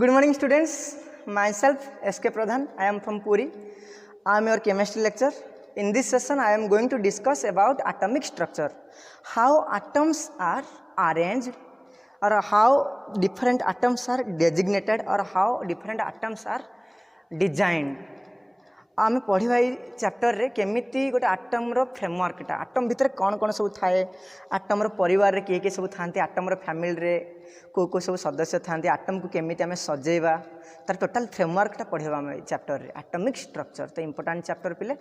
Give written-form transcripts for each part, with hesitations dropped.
Good morning students, myself SK Pradhan, I am from Puri. I am your chemistry lecturer. In this session I am going to discuss about atomic structure, how atoms are arranged or how different atoms are designated or how different atoms are designed. आम पढ़ा chapter रे केमिति गोटे atom रो framework atom भितर कौन कौन सब थाए आटम रो परिवार रे किए सब थांती आटम रो फैमिली रे को सब सदस्य थांती आटम को केमिति आमे सजेबा तार टोटल फ्रेमवर्क पढ़ा आम चैप्टर रे एटॉमिक स्ट्रक्चर तो इंपोर्टेंट चैप्टर पिले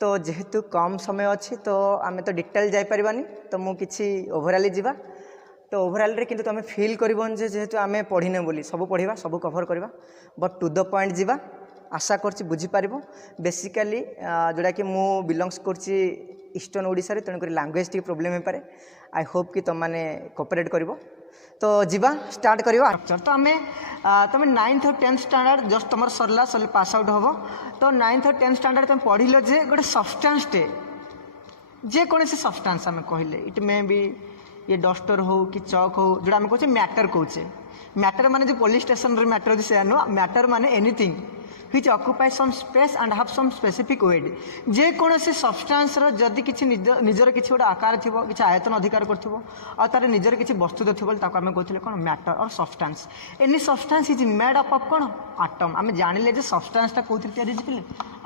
तो जेहेतु कम समय अच्छी तो आम तो डिटेल जाई परिबानी तो मु किछि ओवरऑल जीवा तो ओवरऑल रे किंतु आमे फील करबन जे जेहेतु आमे पढ़िने बोली सब पढ़िबा सब कवर करबा बट टू द पॉइंट जीवा आशा करछि बुझी पारिबो बेसिकली जोड़ा कि मु बिलोंग्स करछि ईस्टर्न ओडिसा रे तेणुक लैंग्वेज टी प्रॉब्लम हे पारे आई होप कि तुम माने कोऑपरेट करिवो तो जीवा स्टार्ट करिवो स्ट्रक्चर तो आमे तुम 9th और 10th स्टैंडर्ड जस्ट तुम सरला सले पास आउट होबो तो 9th और 10th स्टैंडर्ड तुम पढ़िलो जे गोटे सब्सटेंस टे जे कोन से सब्सटेंस आमे कहिले इट मे बी ये डस्टर हो कि चॉक हो जोड़ा आमे कहचे मैटर कहचे मैटर माने जो पुलिस स्टेशन रे मैटर जे से नो मैटर माने anything which occupy some space and have some specific weight जे कौन से सब्सटेंस रो जदि किछि निजर किछि गोटे आकार थिबो किछि आयतन अधिकार करथिबो आ तार निजर किछि वस्तु थिबो ताको हमें कहथिले कोन मैटर और substance any substance is made up of cone atom हमें जानिले जे सब्सटेंस ता कोथि तयारी छिले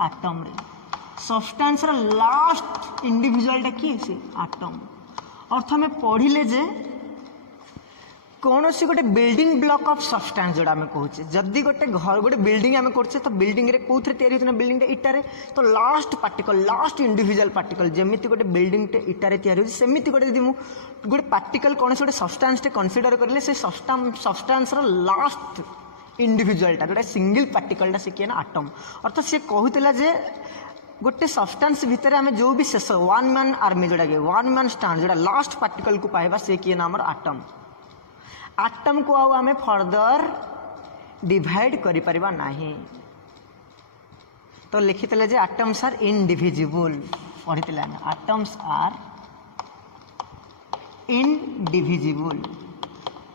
एटम रे सब्सटेंस रो लास्ट इंडिविजुअल ता की छै एटम अर्थ हमें पढ़िले जे कौन सी गोटे बिल्डिंग ब्लॉक ऑफ सब्सटेंस जोड़ा आम कहूचे जदि गोटे घर गोटे बिल्डिंग आम करछे तो बिल्डिंग रे कोथरे तयारी होतना बिल्डिंग रे इटा रे तो last particle last individual particle जेमिति गोटे बिल्डिंग टे इटा रे तयारी होछि सेमिति गोटे यदि मु गोटे पार्टिकल कौन से गोटे सब्सटेंस टे कंसीडर करले से सब्सटेंस रो लास्ट इंडिविजुअल टा गोटे सिंगल पार्टिकल टा से किए ना एटम अर्थ से कहूतला जे गोटे सब्सटेंस भितर आम जो भी शेष वन मैन आर्मी जोड़ा वन मैन स्टैंड जोड़ा लास्ट पार्टिकल को पाइबा से किए ना हमर एटम आटम को आमे फर्दर डिवाइड करि परिबा नाही तो लिखितले जे एटम्स आर इनडिविजिबल पढ़ितले ना एटम्स आर इनडिविजिबल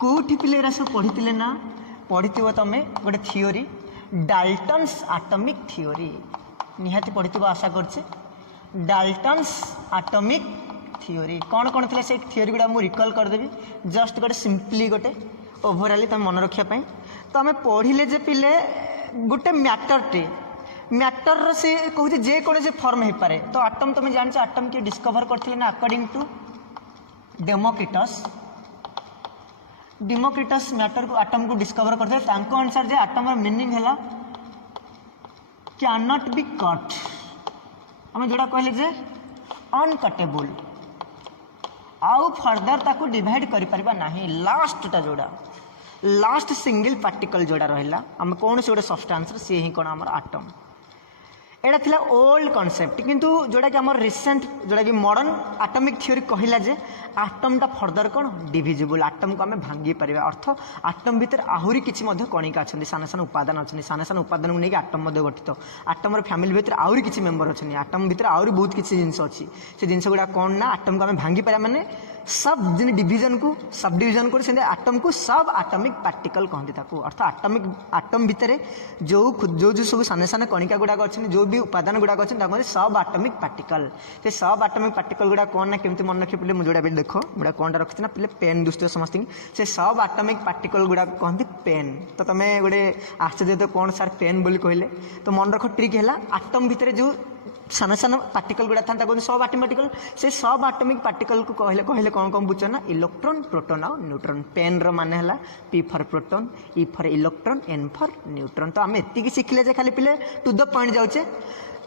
कोठी पिले रस पढ़ितले ना पढ़ितिबो तमे गोटे थ्योरी डाल्टन्स एटॉमिक थ्योरी निहाती पढ़ितिबो आशा करछे डाल्टन्स एटॉमिक थ्योरी कौन कौन थी से थ्योरी गुड़ा मुझे रिकल करदेवी जस्ट गोटे सिंपली गोटे ओवरऑल तुम मन रखा तो आम पढ़िले जे पिले गोटे मैटर टे मैटर से कहते जे कौन से फॉर्म हो पारे तो एटम तुम जान एटम किए डिस्कवर करते ना अकॉर्डिंग टू डेमोक्रिटस मैटर को एटम को डिस्कवर करते अनुसार जे एटम मीनिंग है कैन नॉट बी कट आम जोड़ा कहले जे अनकटेबल आउ फर्दर ताको डिवाइड करि परिबा नाही लास्ट टा जोड़ा लास्ट सिंगल पार्टिकल जोड़ा रहिला हम कौन से गोटे सब्सटेंस से ही कोन हमर एटम एटा थिला ओल्ड कांसेप्ट किंतु जोड़ा कि हमर रिसेंट जोड़ा कि मॉडर्न एटॉमिक थ्योरी कहिला जे एटम टा फर्दर कोन डिविजिबल एटम को हमें भांगी परिबा अर्थ एटम भीतर आहुरी किछि मध्ये कणिका अछन सान सान उपादान अछन सान सान उपादान को नेकी एटम मध्ये गठित एटम रो फैमिली भीतर आहुरी किछि मेंबर अछन एटम भीतर आहुरी बहुत किछि जिंस अछि से जिंस गुडा कोन ना एटम को हमें भांगी परिबा माने सब जिन डिवीजन को सब डिवीजन कर से एटम को सब एटॉमिक पार्टिकल कहते ताको अर्थ एटॉमिक एटम भितर जो जो सब सान सान कणिका गुडा अच्छे जो भी उपादान गुडा अच्छे सब एटॉमिक पार्टिकल से सब एटॉमिक पार्टिकल गुडा कौन ना केमती मन रखे पे मुझे देख मुझे कौन रखी ना पे पेन दुष्ट समस्त से सब एटॉमिक पार्टिकल गुडा कहते पेन तो तुम गोटे आश्चर्य तो कौन सार पेन बोली कहले तो मन रख ट्रिक है एटम भितर जो सान सान पार्टिकल गुड़ा था सब एटॉमिक से सब एटॉमिक पार्टिकल को कहले कहले कौन कौन बुझ ना इलेक्ट्रॉन प्रोटॉन और न्यूट्रॉन पेन रो माने हला P for proton E for electron N for neutron तो आम एति शिखले जे खाली पिले टू द पॉइंट जाउचे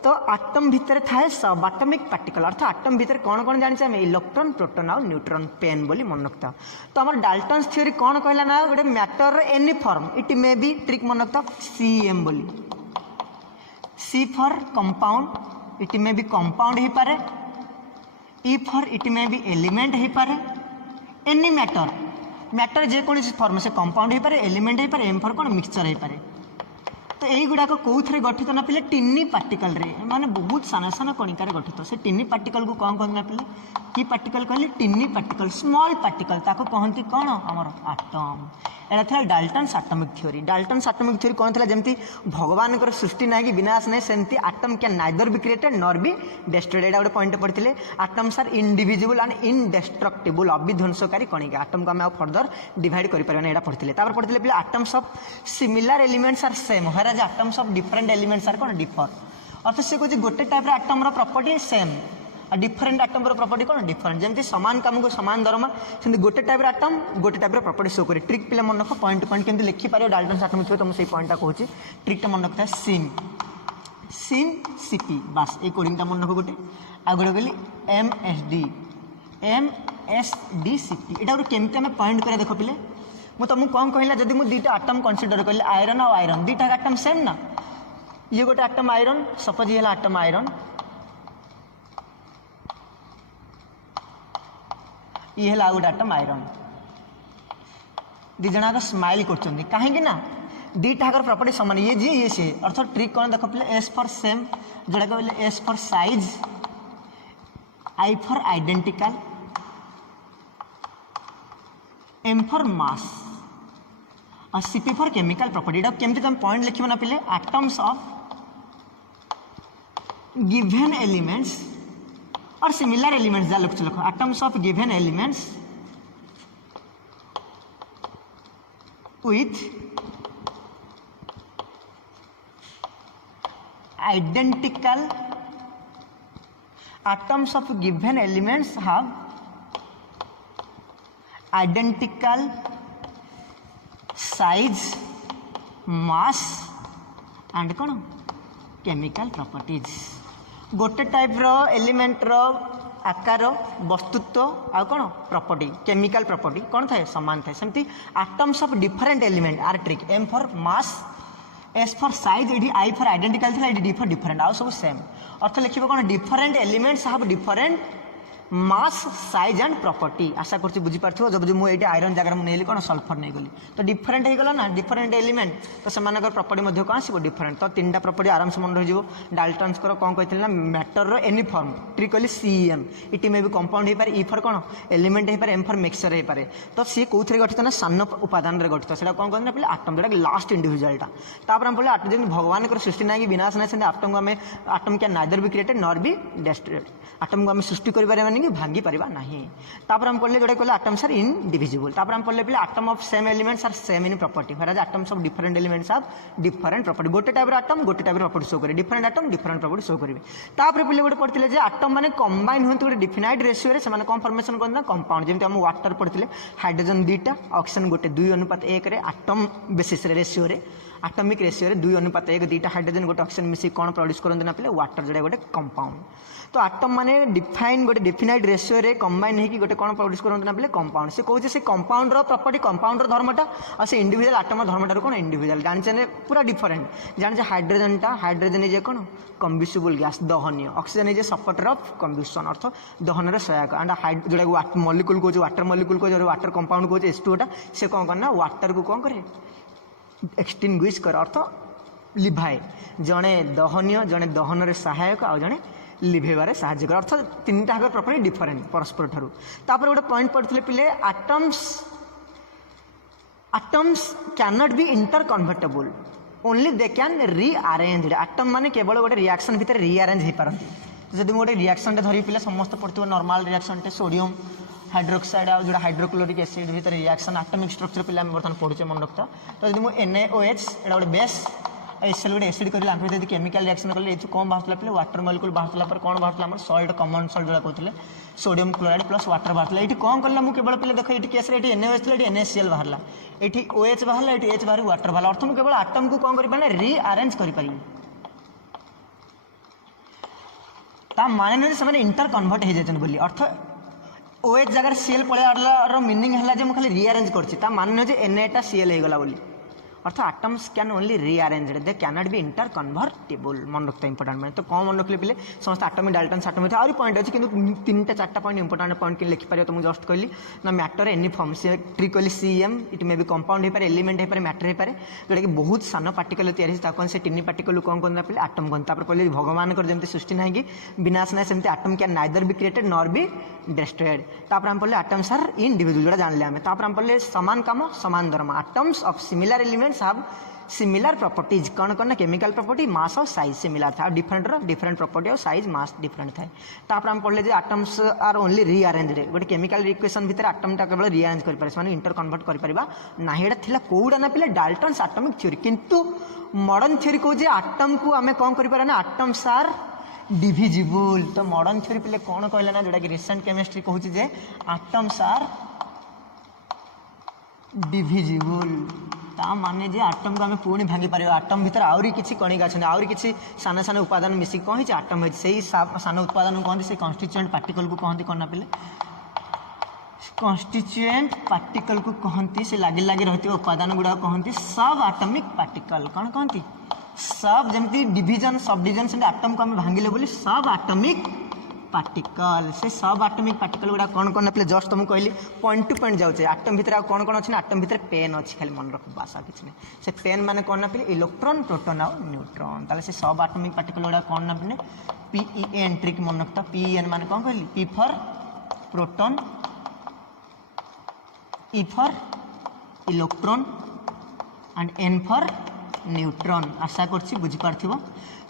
तो एटम भितर थाए सब एटॉमिक पार्टिकल अर्थ एटम भितर कौन कौन जानिछे हम इलेक्ट्रॉन प्रोटॉन और न्यूट्रॉन पेन बोली मन रखता तो हमर डाल्टन्स थ्योरी कौन कहला ना गोटे matter any form it may be ट्रिक मन रखता सीएम बोली सी for compound it may be compound ही पारे ई for it may be element ही पारे एनी मैटर मैटर जे कोन फॉर्म से कंपाउंड ही पारे एलिमेंट ही पारे एम फॉर कोन मिक्सचर ही पारे तो यही गुड़ाक कौन गठित ना पे टिनी पार्टिकल रे माने बहुत सान सान कणिकार गठित से टिनी पार्टिकल को कौन कहते ना पे कि पार्टिकल कहले टिनी पार्टिकल स्मॉल पार्टिकल ताको कहती कौन आमर एटम एटा था Dalton's atomic theory. Dalton's atomic theory कौन था जमती भगवान को सृष्टि ना कि विनाश नहीं सेमती atom can neither be created nor be destroyed. एटा गोटे पॉइंट पढ़िଥିଲେ atoms are indivisible and indestructible अविध्वंसकारी कणिका। एटम को हम फर्दर डिवाइड कर पारे एटा पढ़िଥିଲେ। तापर पढ़िଥିଲେ पिले atoms of similar elements are same whereas atoms of different elements are कौन डिफर। अर्थ से कहते गोटे टाइप एटम रो प्रॉपर्टी सेम डिफरेंट एटम रो प्रॉपर्टी कौन डिफरेंट। जमती समान काम को समान दरमा सेमती गोटे टाइप एटम गोटे टाइप प्रॉपर्टी शो करे। ट्रिक पिले मन रख पॉइंट पॉइंट केमती लिखि पारो डाल्टन्स एटॉमिक थ्योरी तुम से पॉइंटटा कहूची ट्रिकटा मन रखता सिन सिन सीपी बस ए कोडिंगटा मन रख गोटे आ गोटे कहली एमएसडी सीपी एटा गोटे केमती हम पॉइंट करे। देख पिले मु तुमको कौन कहला जदि मु दुईटा एटम कंसीडर कली आयरन और आयरन दुईटा एटम सेम ना ये गोटे एटम आयरन सपोज ये एटम आयरन ये है गोटे एटम आयरन दी जना स्माइल कर कहीं ना दीटा प्रॉपर्टी सामान ये जी ये सी अर्थ ट्रिक कौन देख पे एस फॉर सेम जोड़ा कहले S for size I for identical M for mass और सीपी फॉर केमिकल प्रॉपर्टी। केमती तुम पॉइंट लिखिब ना पिले एटम्स ऑफ गिवन एलिमेंट्स और सिमिलर एलिमेंट्स जा लिखु लिखो atoms of given elements with identical atoms of given elements have identical size mass and कौन chemical properties। गोटे टाइप रो एलिमेंट रो आकार वस्तुत्व आ कौन प्रॉपर्टी केमिकल प्रॉपर्टी कौन थाए समान थाए सेमती atoms of different element are trick M for mass S for size ये आई फॉर आइडेंटिकल था ये डी फॉर डिफरेंट आउ सब सेम अर्थ लिखिबो कौन different elements have different mass size and property. आशा करछि बुझी पारथिबो जब मु एटी आयरन जगह मु नेली कोन सल्फर नै गली तो डिफरेंट हे गला ना डिफरेंट एलिमेंट तो सेमानकर प्रॉपर्टी मध्ये कोन आसीबो डिफरेंट तो तीनटा प्रॉपर्टी आराम से मन रहि जिवो। डाल्टन्स को कोन कहिथिल ना मैटर रो एनी फॉर्म ट्रिक कहली CM it may be compound हे पारे ई फॉर कोन एलिमेंट हे पारे एम फॉर मिक्सचर हे पारे तो सी कोथरे गठित ना सान उपादान रे गठित सेटा कोन कहना पहिले एटम जेटा लास्ट इंडिविजुअलटा तापर हम बोले जेन भगवान को सृष्टि ना कि विनाश ना से एटम को हमें atom can neither be created nor be destroyed atom को हम सृष्टि करि पारे माने कि भांगी परिबा नहीं। तापर हम पढ़ले जोड़े कहले एटम्स आर इनडिविजिबल। तापर हम पढ़ले पहिले atom of same elements are same in property whereas atoms of different elements are different property. गोटे टाइप रो एटम गोटे टाइप रो प्रॉपर्टी शो करे different atom different property show करिवे। तापर पहिले गोटे पढ़थिले जे एटम माने कंबाइन होंत गोटे डिफिनाइट रेशियो रे से माने कौन फॉर्मेशन करना कंपाउंड जेमते हम वाटर पढ़थिले हाइड्रोजन दुईटा ऑक्सीजन गोटे 2:1 रे एटम बेसिस रे रेशियो रे एटॉमिक रेशियो रे 2:1 दुईटा हाइड्रोजन गोटे ऑक्सीजन मिसी कौन प्रोड्यूस करते ना पहिले वाटर जोड़ा गोटे कंपाउंड। तो एटम माने डिफाइन गोटे डिफिनाइट रेशियो रे कंबाइन होगी गोटे कौन प्रोड्यूस करते ना पहिले कंपाउंड। से कहूँ से कंपाउंड रो प्रॉपर्टी कंपाउंड रो धर्मटा और से इंडिविजुअल एटम धर्मटा कौन इंडिविजुअल जाने पूरा डिफरेंट जाने हाइड्रोजनटा हाइड्रोजन इज कौन कम्बिस्टिबल गैस दहनीय oxygen is supporter of combustion अर्थ दहन सहायक एंड जोड़ा मॉलिक्यूल को वाटर मॉलिक्यूल को जो वाटर कंपाउंड को H2O से कौन करना वाटर को कौन करे एक्सटिंग्विश कर अर्थ लिभाए जड़े दहनीय जड़े दहन सहायक आ जड़े लिभेबार साहाय्य कर अर्थ तीन टा प्रॉपर्टी डिफरेंट परस्पर ठारू। तापर गोटे पॉइंट पढ़ते पिले atoms can not B inter convertible only they can rearrange atom माने केवल गोटे रिएक्शन भितर रीअरेंज हो पारती। जब गोटे रिएक्शन धरी पिले समस्त पढ़ते नॉर्मल रिएक्शन सोडियम हाइड्रोक्साइड आ जो हाइड्रोक्लोरिक एसिड भितर रिएक्शन एटॉमिक स्ट्रक्चर पे बर्तमान पढ़ुचे मन रखता तो जब मुझे NaOH एटा गोटे बेस एसएल गोटे एसिड कर केमिकल रिएक्शन कले ये कौन बाहर पे वाटर मॉलिक्यूल बाहर पर कौन बाहर सॉल्ट कॉमन सॉल्ट जो कहते सोडियम क्लोराइड प्लस वाटर बाहर ये कौन कला मुझे केवल पे देख ये केस NaOH ये NaCl बाहर ये OH बाहर ये H बाहर वाटर बाहर अर्थ मुझे केवल एटम को कौन कर रीअरेंज कर माने नहीं से इंटर कन्वर्ट हो जाते बोली अर्थ OH जगह Cl पड़े मीनिंग है जो खाली रीअरेंज कर माने नहीं Na टा Cl हो गला बोली अर्थात atoms can only rearranged, they can not B inter convertible. मन रखता इंपोर्टेंट मैंने तो कौन मन रखिले पिले समस्त एटॉमिक डाल्टन्स एटॉमिक आउरी पॉइंट अछि किंतु 3टा 4टा पॉइंट इंपोर्टेंट पॉइंट के लिखि पारियो। तो मु जस्ट कहली ना मैटर एनी फॉर्म से ट्रिक कहली CM it may be compound हे पारे एलिमेंट हे पारे मैटर हे पारे जोटा कि बहुत सान पार्टिकल तैयारी ताकन से टिनी पार्टिकल कौन कौन पे आटम कौन तापर कहले भगवान कर जेमती सृष्टि नाही कि विनाश ना सेमती atom can neither be created nor be destroyed. तापर हम पढ़ले आटम्स आर इंडिविजुअल जोटा जानले हमें। तापर हम पढ़ले समान काम समान दरमा atoms of similar elements have similar properties कौन कौन ना केमिकल प्रॉपर्टी मास और साइज सिमिलर था डिफरेंट प्रॉपर्टी और साइज मास डिफरेंट था। तापर हम पढ़ले जे आटम्स आर ओनली रीअरेंज्ड गोटे केमिकल इक्वेशन भितर आटमटा केवल रीअरेंज कर पारे माने इंटर कन्वर्ट कर परिबा नाही। एटा थिला कोउडा ना पिले डाल्टन्स एटॉमिक थ्योरी किंतु मॉडर्न थ्योरी को जे आटम को आमे कोन करि पारे ना आटम्स आर डिविजिबल। तो मॉडर्न थ्योरी पिले कोन कहले ना जोटा कि रिसेंट केमिस्ट्री कहूची जे आटम्स आर डिविजिबल ता माने जे आटम को आमे पूर्ण भांगी पारियो। आटम भीतर आउरी किछि कणिका छन आउरी किछि साना साना उपादान मिसी कोन हिच आटम है सेही साना उपादान को कहंती से कॉन्स्टिट्यूएंट पार्टिकल को कहंती कोन ना पिले कॉन्स्टिट्यूएंट पार्टिकल को कहंती से लागी लागी रहती उपादान गुडा कहंती सब एटॉमिक पार्टिकल कोन कहंती सब जेमती डिवीजन सब डिवीजन से एटम को आमे भांगिले बोली सब एटॉमिक पार्टिकल से सब एटॉमिक पार्टिकल गुडा कौन कौन पे जस्ट तुमको कहली पॉइंट टू पॉइंट जाऊे आटम भितर कौन कौन अच्छे आटम भितर पेन अच्छी खाली मन रख बासा किसी नहीं से पेन माने कौन ना पे इलेक्ट्रॉन प्रोटॉन और न्यूट्रॉन ताले से सब एटॉमिक पार्टिकल गुडा कौन ना पे पीईएन ट्रिक मन रखता पीईएन माने कौन कहली P for proton E for electron and N for neutron आशा करछि बुझी पारथिबो।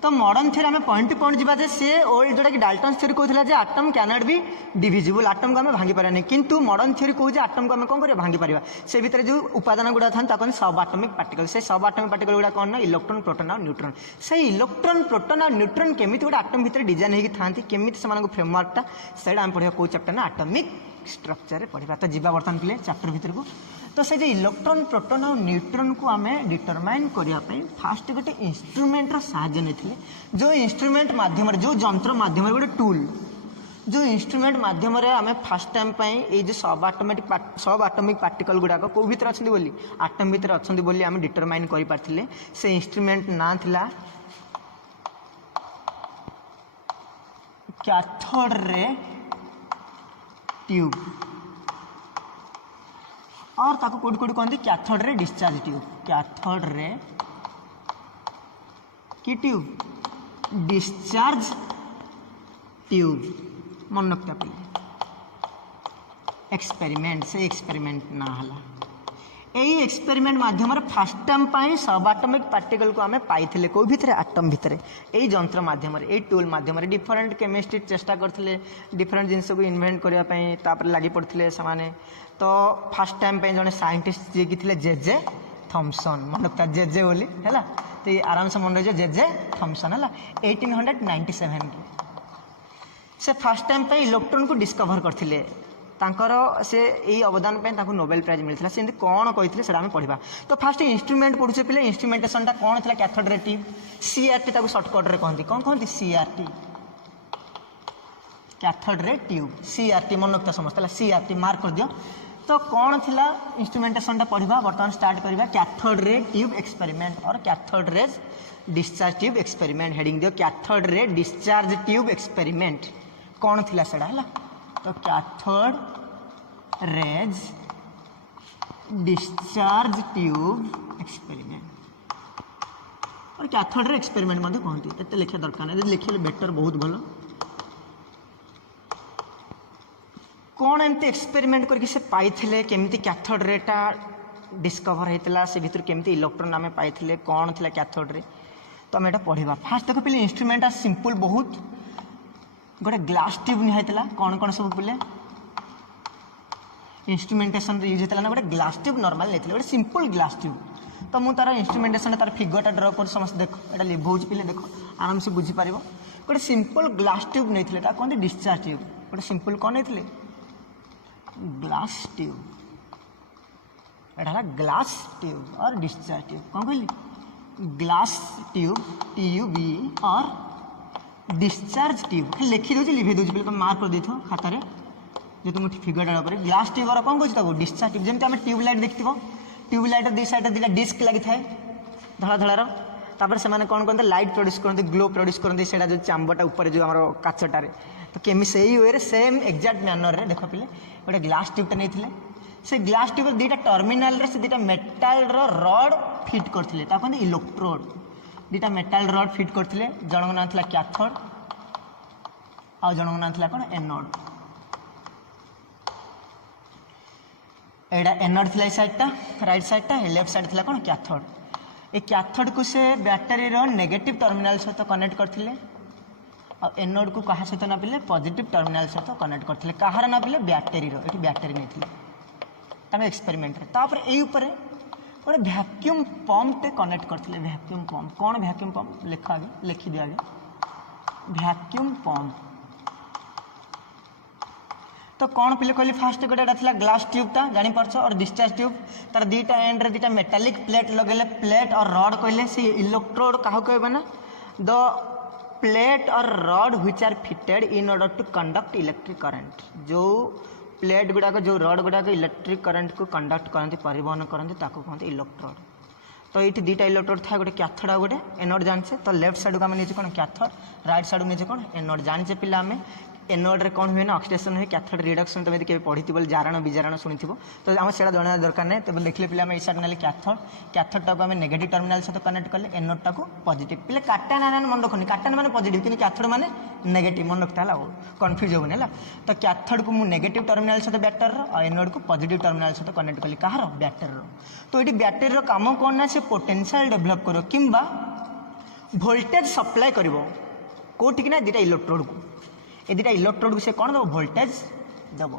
तो मॉडर्न थ्योरी में पॉइंट टू पॉइंट जीवा से ओल्ड जोटा कि डाल्टन्स थ्योरी कहला जे atom can not be divisible atom को हमें भांगी पारे किंतु मॉडर्न थ्योरी कहू आटम को हमें कौन कर भांगी पारिबा से भितर जो उपादान गुडा था ताकन सब एटॉमिक पार्टिकल से सब एटॉमिक पार्टिकल गुडा कौन ना इलेक्ट्रॉन प्रोटॉन और न्यूट्रॉन से इलेक्ट्रॉन प्रोटॉन और न्यूट्रॉन केमिति गोटे आटम भितर डिजाइन होगी थांती केमिति सेमानक फ्रेमवर्कटा सेडा हम पढिया को चैप्टर ना एटॉमिक स्ट्रक्चर रे पढिबा। तो जीवा बर्तमान पिले चैप्टर भितर को तो से जे इलेक्ट्रॉन प्रोटॉन और न्यूट्रॉन को आमे डिटरमाइन करिया पई फास्ट गोटे इंस्ट्रूमेंट रो सहायता नेथिले जो इंस्ट्रूमेंट माध्यम जो जंत्र माध्यम गोटे टूल जो इंस्ट्रूमेंट माध्यम आम फास्ट टाइम ये जो सब एटॉमिक पार्टिकल गुड़ाक कौ भीतर अच्छा बोली आटम भीतर अच्छा बोली आम डिटरमाइन कर पार्थिले से इंस्ट्रूमेंट ना थिला कैथोड रे ट्यूब और ताको कोड कोड कहते cathode ray discharge tube cathode ray की ट्यूब डिस्चार्ज ट्यूब मन रखता पे एक्सपेरिमेंट से एक्सपेरिमेंट ना हला यही एक्सपेरिमेंट माध्यम फास्ट टाइम पाई सब एटॉमिक पार्टिकल को आमे पाइथिले को भितरे एटम भितरे यही जंत्र माध्यम रे टूल माध्यम रे डिफरेंट केमिस्ट्री चेष्टा करथिले डिफरेंट जिंस को इन्वेंट करिया पई तापर लागि पड़थिले समाने। तो फास्ट टाइम पे जने साइंटिस्ट जे कि थिले जे थॉमसन मन रखता जे बोली हैला तो ये आराम से मन रह जे थॉमसन हैला 1897 से फास्ट टाइम पे इलेक्ट्रॉन को डिस्कवर करथिले तांकर से यही अवदान पे तांको नोबेल प्राइज मिलथिला से कौन कहिथिले सेडा हम पढिबा। तो फास्ट इंस्ट्रूमेंट पढुचे पिले इंस्ट्रूमेंटेशनटा कौन थिला कैथोड रे ट्यूब सीआरटी ताको शॉर्टकट रे कहंती कौन कहंती CRT cathode ray tube CRT मन रखता समस्त सीआरटी मार्क कर दियो। तो कौन थिला इंस्ट्रूमेंटेशनटा पढिबा वर्तमान स्टार्ट करिबा कैथोड रे ट्यूब एक्सपेरिमेंट और cathode ray discharge tube experiment heading दियो cathode ray discharge tube experiment कौन थिला सेडा हला। तो cathode rays discharge tube experiment और कैथोड रे एक्सपेरिमेंट मध्ये कहंती एते लिखे दरकार नै लिखले बेटर बहुत भलो कौन एमती एक्सपेरिमेंट करके से पाइथिले केमिति कैथोड रेटा डिस्कवर होता से भीतर केमिति इलेक्ट्रॉन आमे पाइथिले कौन थिला कैथोड रे। तो आम एटा पढ़िबा फास्ट देखो पहले इंस्ट्रूमेंट सिंपल बहुत गोटे ग्लास ट्यूब निहाइतला कौन कौन सब पहले इंस्ट्रूमेंटेशन यूज होता ना गोटे ग्लास ट्यूब नॉर्मल लेथिले गोटे सिंपल ग्लास ट्यूब। तो मुझे तार इंस्ट्रूमेंटेशन तार फिगरटा ड्र कर समस्त देखो एटा लिभौज पिले देखो आराम से बुझी पारिबो गोटे सिंपल ग्लास ट्यूब नहीं कहते डिस्चार्ज ट्यूब गोटे सिंपल कौन नहीं ग्लास ट्यूब एटा ग्लास ट्यूब और डिस्चार्ज ट्यूब कौन कहली ग्लास ट्यूब TUB और डिस्चार्ज ट्यूब लिखी दूसरी लिखी दूसरी तुम मार्क कर देथ खातार जो तुम फिगर पर ग्लास ट्यूब और कौन कह डिस्चार्ज ट्यूब जमी आम ट्यूब लाइट देखिए ट्यूबलाइट दी साइड दुटा डिस्क लगी थाए धड़ा धड़ार तापर से कौन करते लाइट प्रोड्यूस करते ग्लो प्रोड्यूस करते से जो चांबटा ऊपर जो आम काचटारे तो केमी से वे सेम एक्जाक्ट मैनर रे देख पिले गोटे ग्लास ट्यूबटा नहीं से ग्लास ट्यूब दुटा टर्मिनाल रे से दुटा मेटाल रड फिट करते कहते इलेक्ट्रोड दुटा मेटाल रड फिट करते जन ना था कैथोड आ जन ना था कौन एनोड एटा एनोड थी साइडटा राइट साइडटा लेफ्ट साइड थी कौन कैथोड ए कैथोड को से बैटेरी नेगेटिव टर्मिनाल सहित कनेक्ट करते एनोड को क्या सहित नापिले पॉजिटिव टर्मिनाल सहित कनेक्ट करते कहार नापिले बैटेरी ये बैटेरी नहीं एक्सपेरिमेंट तापर ऊपर गोटे वैक्यूम पंप टे कनेक्ट करते वैक्यूम पंप कौन वैक्यूम पंप लिख आगे लिखिदि आगे वैक्यूम पंप तो कौन पिले कहली फास्ट गोटे ग्लास ट्यूबटा जानीपारछ और डिस्चार्ज ट्यूब तार दुटा एंड रे दुटा मेटालिक प्लेट लगेले प्लेट और रड कहले से इलेक्ट्रोड क्या कहबे ना द प्लेट और rod which are fitted in order to conduct electric current जो प्लेट गुड़ाक जो रड गुड़ाक इलेक्ट्रिक करंट को कंडक्ट करते परिवहन करते कहते इलेक्ट्रोड तो ये दुटा इलेक्ट्रोड था गोटे कैथोड आ गोटे एनोड जाने तो लेफ्ट साइड को आम नीचे कौन कैथोड राइट साइड नीचे कौन एनोड जाने पिला आम एनोड रे कौन हुए ना ऑक्सीडेशन हुए कैथोड रिडक्शन तुम यदि पढ़ी जारण विजारण शुणी तो आम से जाना दरकार नहीं तब देखले पिला ये साइड ना कैथोड कैथोड टाक नेगेटिव टर्मिनाल सहित कनेक्ट कले एनोड टाक पॉजिटिव पिले काटान आना मन रखनी काटान माने पॉजिटिव कि कैथोड माने नेगेटिव मन रखता है कन्फ्यूज होनी है तो कैथोड को मुझे नेगेटिव टर्मिनाल सहित बैटर और एनोड को पॉजिटिव टर्मिनाल सहित कनेक्ट कली कहार बैटर तो ये बैटेरी काम कौन ना से पोटेंशियल डेभलप कर कि वोल्टेज सप्लाई कर कौटिक ना दुटा इलेक्ट्रोड को ये दुटा इलेक्ट्रोड को से कौन दब वोल्टेज दब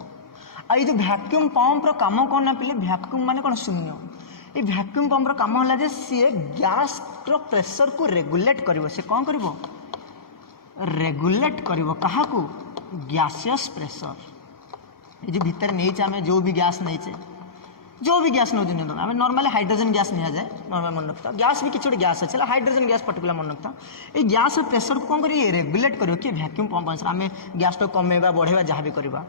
आ जो वैक्यूम पंप काम कौन ना पिले वैक्यूम माने कौन शून्य ये वैक्यूम पंप काम है सी गैस प्रेशर को रेगुलेट कर कौन कर रेगुलेट कर क्या गैसियस प्रेशर ये भीतर नहीं आम जो भी गैस नहीं जो भी गैस नौ आम नॉर्मली हाइड्रोजन गैस नि जाए नॉर्मल मन रखता गैस भी किसी गैस अच्छे हाइड्रोजन गैस पर्टिकुलर मन रखता ये गैस प्रेशर को कौन कर रेगुलेट कर वैक्यूम पंप अनुसार आम गैस तो कमेवा बढ़ेवा जहाँ भी करवा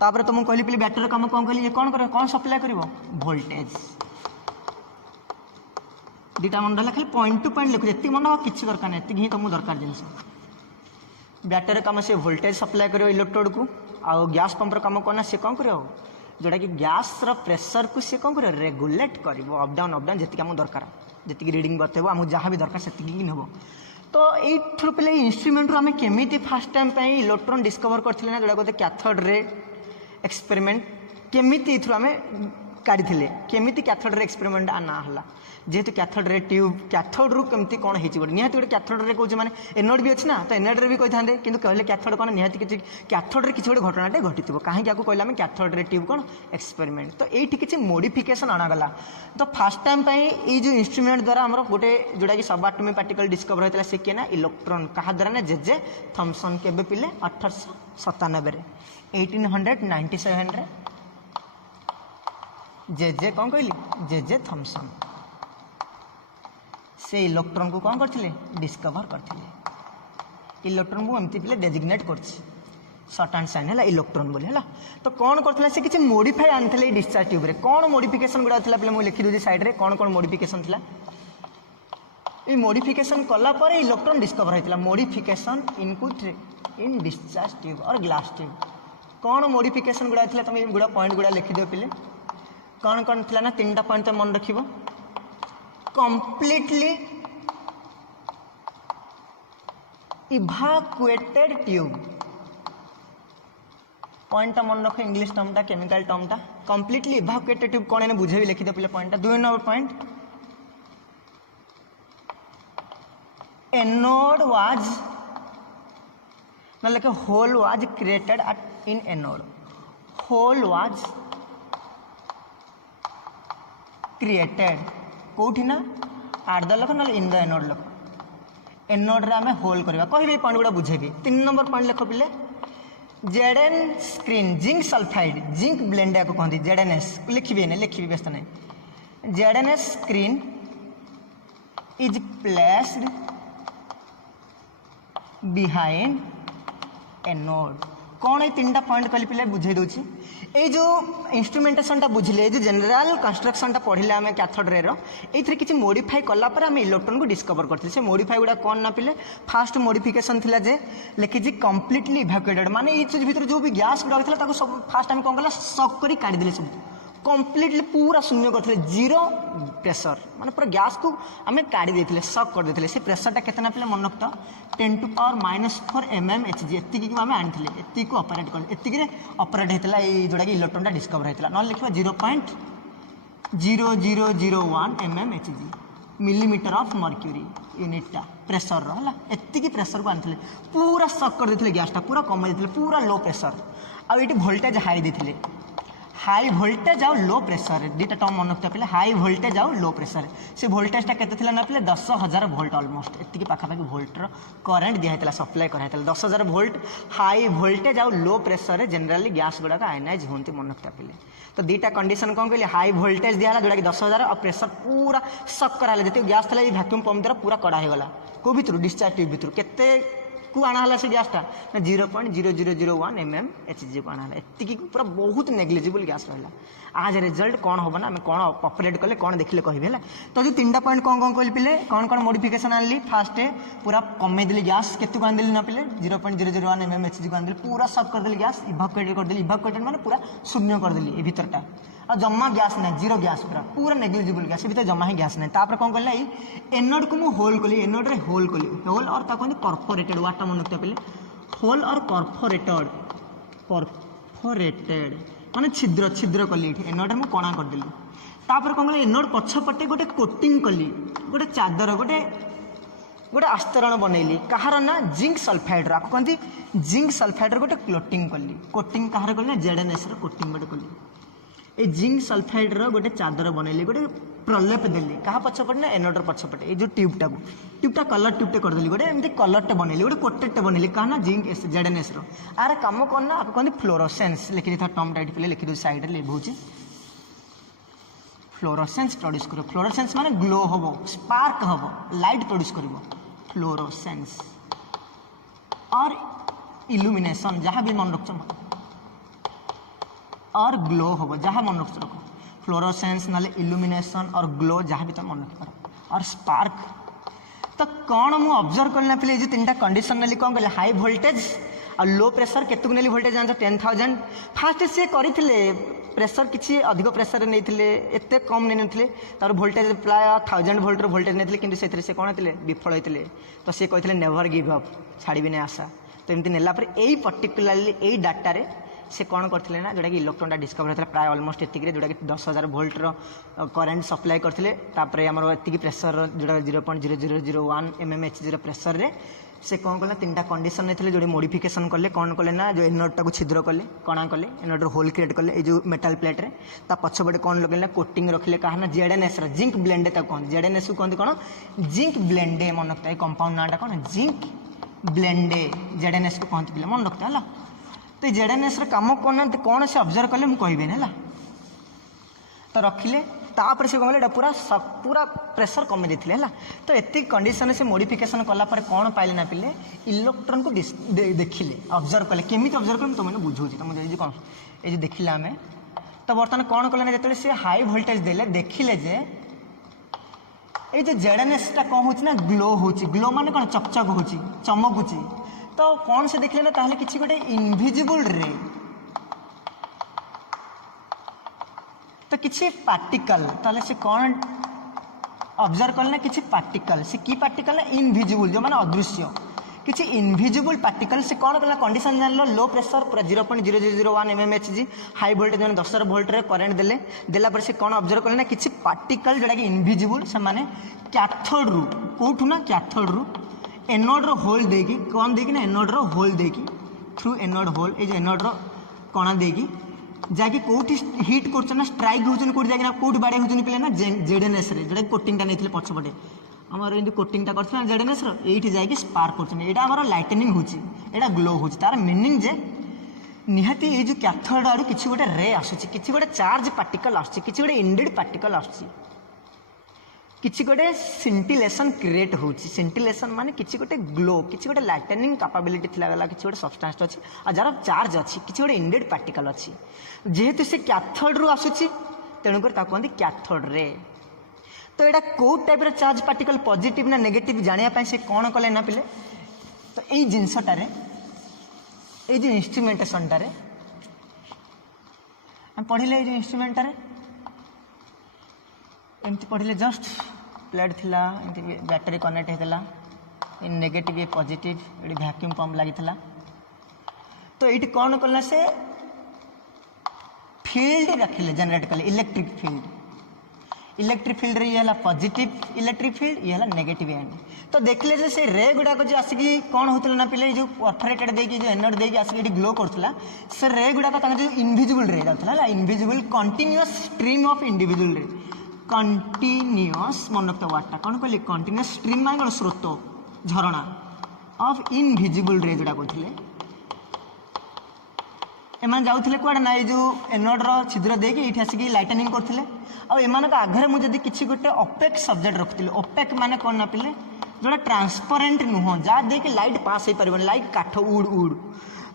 तापर तो मुझे कहली पी बैटेरी काम कौन कहली कौन कर कौन सप्लाई कर वोल्टेज दुटा मन रहा खाली पॉइंट टू पॉइंट लिखु ये मन किसी दरकार नहीं ही तुमको दरकार जिन बैटेरी काम से वोल्टेज सप्लाई कर इलेक्ट्रोड को आ गैस पंपर काम करना से कौन कर जोटा कि गैस प्रेशर को सी कौन कर रेगुलेट कर अप डाउन जी आम दरकार जी रिडिंग बतेब आम जहाँ भी दरकार से नब तो ये पे इन्स्ट्रुमेंट आम केमी फास्ट टाइम इलेक्ट्रॉन डिस्कवर करते ना जोटा कहते कैथोड रे एक्सपेरिमेंट केमी आम काढ़ी केमी कैथोड रे एक्सपेरिमेंट ना है जेहेतु कैथोड रे ट्यूब कैथोड रु कमी कौन हो निहत गोटे कैथोड रे कौन मैंने एनोड भी अच्छी ना तो एनोड रे भी कही था कि कहले कैथोड कौन निहत किसी कैथोड रे किसी गोटे घटनाटे घटी कहीं आपको कहला कैथोड रे ट्यूब कौन एक्सपेरिमेंट तो ये किसी मोडिफिकेशन आनागला तो फास्ट टाइम ये जो इंस्ट्रुमेंट द्वारा आम गोटे जोटा कि सब एटॉमिक पार्टिकल डिस्कवर होता है से किए ना इलेक्ट्रॉन क्या द्वारा ना जे थॉमसन के पिले 1897 1897 जे कौन कहली जे थॉमसन से इलेक्ट्रॉन को कौन करथिले डिस्कवर करथिले इलेक्ट्रॉन को एमती पिले डेजिग्नेट करछि शॉर्ट हैंड साइन है इलेक्ट्रॉन बोली है तो कौन करथिला से किछि मॉडिफाई आनथिले डिस्चार्ज ट्यूब रे कौन मॉडिफिकेशन गुडा थिला पिले मु लिखि दोजी साइड रे कौन कौन मॉडिफिकेशन थिला ये मॉडिफिकेशन कला पर इलेक्ट्रॉन डिस्कवर होइतिला modification input in discharge tube और ग्लास ट्यूब कौन मॉडिफिकेशन गुडा थिला तुम गुडा पॉइंट गुडा लिखि दियो पिले कौन कौन थिला ना तीनटा पॉइंट मन रखिबो completely evacuated tube पॉइंट मन रख इंग्लिश टर्मटा केमिकल टर्मटा completely evacuated tube कौन है बुझे भी लिखी दे पहले point 2 number point anode was मतलब hole was created at in anode hole was created कौटी ना आट द लख ना in the anode lakh anode रे आम होल करवा कह पॉइंट गुड़ा बुझेबी 3 नंबर पॉइंट लिख पिले ZN screen zinc sulphide zinc blende को कहते जेडएनएस लिखी ना लिखी व्यस्त नहीं ZNS screen is placed behind anode कौन ये 3टा पॉइंट कहली पिले बुझे दूची ये जो इंस्ट्रुमेंटेशनटा बुझिले जो जनरल कंस्ट्रक्शनटा पढ़िले आम कैथोड रे ये किसी मोडिफाई कलापर आम इलेक्ट्रॉन को डिस्कवर करते से मोडिफाई गुड़ा कौन ना पिले फास्ट मोडिफिकेशन थिला जे लिखी कंप्लीटली इवैक्यूएटेड माने ये भीतर जो भी गैस गुड़ा था सब फास्ट आम कौन कला सक कर काढ़ी सब कंप्लीटली पूरा शून्य करते जीरो प्रेशर माने पूरा गैस को आम काढ़ी देते सक कर देते से प्रेशरटा केतना पिले मन रखता 10⁻⁴ mmHg एति आम आनी एति को ऑपरेट कर एति ऑपरेट होता है जोटा कि इलेक्ट्रॉनटा डिस्कवर होता ना लिखा 0.0001 mmHg मिलीमीटर ऑफ मर्क्यूरी यूनिटा प्रेशर है एति प्रेशर को आनी पूरा सक कर देते गैसटा पूरा कम देते पूरा लो प्रेशर आ ये वोल्टेज हाई देते हाई वोल्टेज आउ लो प्रेशर दुटा टर्म मन रखता पे हाई वोल्टेज आउ लो प्रेशर से वोल्टेजटा केते ना पे 10,000 वोल्ट ऑलमोस्ट एति पाखापाखि वोल्टर करेन्ट दिया सप्लाई कराइला 10,000 वोल्ट हाई वोल्टेज आउ लो प्रेशर जनरली गैस गुड़ाक आयनाइज होती मन रखता पे तो दुटा कंडीशन कौन कहली हाई वोल्टेज दिया जोटा कि 10,000 और प्रेशर पूरा सक कराला जी गैस था वैक्यूम पंप द्वारा पूरा कड़ा होगा को भर डिस्चार्ज ट्यूब भर केते को आना से गैसटा 0.0001 mmHg को आना एति पूरा बहुत नेग्लिजिबल गैस रहा आज रिजल्ट कौन हम ना कौन ऑपरेट कले कौन देखले कहि तो जो 3टा पॉइंट कौन कौन कहली पिले कौन कौन मॉडिफिकेशन आनली फास्ट पूरा कमे देली गैस केते को आनदेली ना पिले 0.001 mmHg को आनदेली पूरा सब कर देली गैस इवैक्यूएटेड माने पूरा शून्य कर देली ए भीतरटा और जमा गैस ना जीरो गैस पूरा नेग्लिजिबल गैस भीतर जमा ही गैस ना तापर कौन कहला एनोड को मु होल कली एनोड रे होल कली होल और ता कहते परफोरेटेड वाटा मन रखते पे होल और परफोरेटेड माने छिद्र छिद्र कली एनोड मु कणा कर देली तापर कौन कहला एनोड पछपटे गोटे कोटिंग कली गोटे चादर गोटे आस्तरण बनैली कहार ना जिंक सल्फाइड रा कहते जिंक सल्फाइड गोटे क्लोटिंग कली कोटिंग कहार कली ना जेडएनएस रो कोटिंग गोटे कली ए जिंक सल्फाइड रो गोटे चादर बनैली गोटे प्रलेप देली कहा पछपटे ना एनोडर पछपटे ये जो ट्यूबटा कलर ट्यूबटे करदेली गोटे एमती कलरटे बनैली गोटे कोटेडटे बनैली कहा ना जिंक जेडएनएस रो आर काम कौन ना आप कहते फ्लोरोसेंस लिखी था टर्म टाइट पे लिखी साइड लिखुची फ्लोरोसेंस प्रोड्यूस कर फ्लोरोसेंस माने ग्लो हम स्पार्क हम लाइट प्रोड्यूस कर फ्लोरोसेंस और इल्यूमिनेशन जहाँ भी मन रख और ग्लो हम जहाँ मन रख फ्लोरोसेंस ना इल्यूमिनेशन और ग्लो जहाँ भी तुम मन रख और स्पार्क तो कौन मुझे ऑब्जर्व करना पे जो 3टा कंडीशन ना कौन कहले हाई वोल्टेज और लो प्रेशर केतु नेली वोल्टेज जान 10,000 फास्ट सी करते प्रेशर किसी अधिक प्रेशर नहीं एत कम नहीं तार वोल्टेज प्राय 1000 वोल्टर वोल्टेज नहीं कि से कौन होते विफल होते तो सी कहते नेवर गिव अप छाड़बी आशा तो एमती नेला यही पर्टिकुलाली यही डाटारे से कौन करते ना जोटा कि इलेक्ट्रॉनटा डिस्कवर होता प्राय ऑलमोस्ट एतिक जोटा कि 10,000 वोल्टर करेन्ट सप्लाई करते आमर एति प्रेशर जोटा 0.0001 mmHg प्रेशर रे से कौन कले 3टा कंडीशन नहीं जो मॉडिफिकेशन कले कौन कले ना जो एनोडटा को छिद्र कले कणा कले एनोडर होल क्रिएट कले जो मेटल प्लेट रे ता पछपटे कौन लगे ना कोटिंग रखले कहा ना जेडएनएस जिंक ब्लेंडे कहते जेडएनएस को कहते कौन जिंक ब्लेंडे मन रखता है कंपाउंड नाटा कौन जिंक ब्लेंडे जेडएनएस को कहते पे मन रखता है तो जेडएनएस काम कौन से ऑब्जर्व कले मुझे कहबे ना तो रखिले तापर से कौन पूरा पूरा प्रेशर कमे देते है तो एति कंडीशन से मॉडिफिकेशन कलापर कौन पाइले ना पिले इलेक्ट्रॉन को देखिले ऑब्जर्व कले केमी ऑब्जर्व कले तुमने बुझे तो मुझे कौन ये देखिले आम तो बर्तमान कौन कले ना जो सी हाई वोल्टेज देले देखिले जे ये जो जेडएनएसटा कौन होची ना ग्लो होची ग्लो माने कौन चकचक होची चमकुची तो कौन से देखिले ना ताहले किछि गोटे इनविजिबल रे तो किसी पार्टिकल ताले से कौन ऑब्जर्व करना किसी पार्टिकल से की पार्टिकल ना इनविजिबल जो माने अदृश्य किसी इनविजिबल पार्टिकल से कौन कला कंडीशन जान लो लो प्रेशर पूरा 0.0001 mmHg हाई वोल्टेज मैंने 10,000 वोल्ट रे करेंट देले देला पर से कौन ऑब्जर्व करना किसी पार्टिकल जोटा कि इनविजिबल से माने कैथोड रू कोठू ना कैथोड रू एनोड रो होल देगी कौन देगी ना एनोड रो होल देगी थ्रू एनोड होल ये एनोड रो कणा देगी जाकि कौटी हिट कर स्ट्राइक होचन कोठी जाकि कौटी बाड़े होचन पिले ना जेडएनएस रे जोटा कोटिंगटा नहीं पछपटे आमर ये कोटिंगटा कर जेडएनएस रो जाकि स्पार्क कर आमर लाइटनिंग होची एटा ग्लो होची तार मीनिंग जे निहाती ये जो कैथोड आड़ू किसी गोटे रे आसुची किसी गोटे चार्ज पार्टिकल आसुची किसी गोटे इंडेड पार्टिकल आसुची किसी गोटे सिंटिलेसन क्रिएट होची सिंटिलेसन माने किसी गोटे ग्लो किसी गोटे लाइटनिंग कैपेबिलिटी थिला वाला किसी गोटे सब्सटेंस अछि आ जार चार्ज अछि किसी गोटे इंडेड पार्टिकल अछि जेहेतु से कैथोड रु आसुची तेणु कर ता कहंदी कैथोड रे। तो एटा को टाइप रो चार्ज पार्टिकल पॉजिटिव ना नेगेटिव जानिया पय से कोन कले ना पिले तो एई जिंसटारे ए जो इंस्ट्रूमेंटेशन टारे हम पढ़िले ए जो इंस्ट्रूमेंट टारे एमती पढ़िले जस्ट प्लेट थिला एमती बैटरी कनेक्ट हेतला इन नेगेटिव ए पॉजिटिव एडी वैक्यूम पंप लागितला। तो एटी कोन करला से फील्ड रखिले जनरेट कले इलेक्ट्रिक फील्ड रे ये पॉजिटिव इलेक्ट्रिक फील्ड ये नेगेटिव एंड। तो देखले जे से रे गुडा को जो आसिकी कोन होतला ना पिले जो परफोरेटेड देकी जो एनोड देकी आसिकी एटी ग्लो करथला से रे गुडा को तांगे जो इनविजिबल रे जातला invisible continuous stream of individual रे कंटीन्यूअस मन रखता वाटा कौन कहले कंटीन्यूअस स्ट्रीम मान स्रोत झरणा ऑफ इनविजिबल रे जोड़ा कहते एमान जाउथिले कुआडे ना जो एनोड रो छिद्र देकी एठी आसिकी लाइटनिंग करथिले आ एमान का आघरे मु जदी किछि गोटे ओपेक सब्जेक्ट रखथिले ओपेक माने कोन ना पिले जोड़ा ट्रांसपेरेंट नुह जा देकी लाइट पास हे परबन लाइट काठ उड़ उड़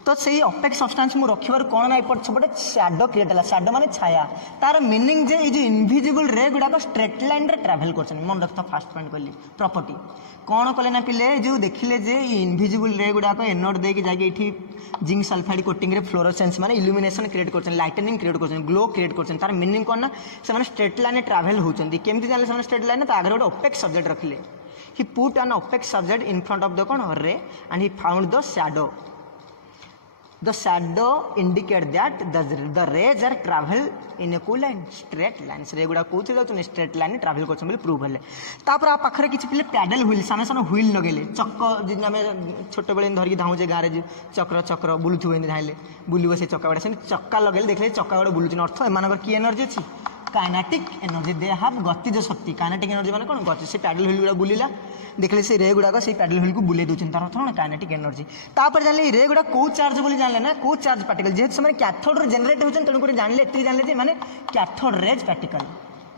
तो से ओपेक सब्सटेंस मु रखिबार कोन ना एपट छपटे शैडो क्रिएट हला शैडो माने छाया तार मीनिंग जे ए जो इनविजिबल रे गुडा को स्ट्रेट लाइन रे ट्रैवल करछन मन रखता फर्स्ट पॉइंट कहली प्रॉपर्टी कोन कले ना पिले जो देखिले जे इनविजिबल रे गुडा को एनोड देकी जाके एठी जिंक सल्फाइड कोटिंग रे फ्लोरोसेंस माने इल्यूमिनेशन क्रिएट करछन लाइटनिंग क्रिएट करछन ग्लो क्रिएट करछन तार मीनिंग कोन ना से माने स्ट्रेट लाइन रे ट्रैवल होचंदी केमति जानले से माने स्ट्रेट लाइन ता आगे ओपेक सब्जेक्ट रखिले he put an opaque subject in front of the कोन ray and he found the shadow the shadow indicate that the rays are travel in a cool line straight lines रे गुडा कोथि जाउछन straight line travel करछन बोली prove हेले तापर आ पाखरे किछि पिले pedal wheel साने साने wheel लगेले चक्क जिन हमें छोटे बेले धरकी धाउ जे गारे चक्र चक्र बुलुथु एन धाइले बुलिबो से चक्का बडा से चक्का लगेले देखले चक्का बडा बुलुछन अर्थ एमानकर की एनर्जी अछि काइनेटिक एनर्जी दे हैव गतिज शक्ति काइनेटिक एनर्जी माने कोन गति से पैडल व्हील गुडा बुलिला देखले से रे गुडा को से पैडल व्हील को बुले दोछन तार अर्थ कोन काइनेटिक एनर्जी तापर जानले रे गुडा को चार्ज बोली जानले ना को चार्ज पार्टिकल जेत समय कैथोड रे जनरेट होछन तण करे जानले एते जानले जे माने कैथोड रेज पार्टिकल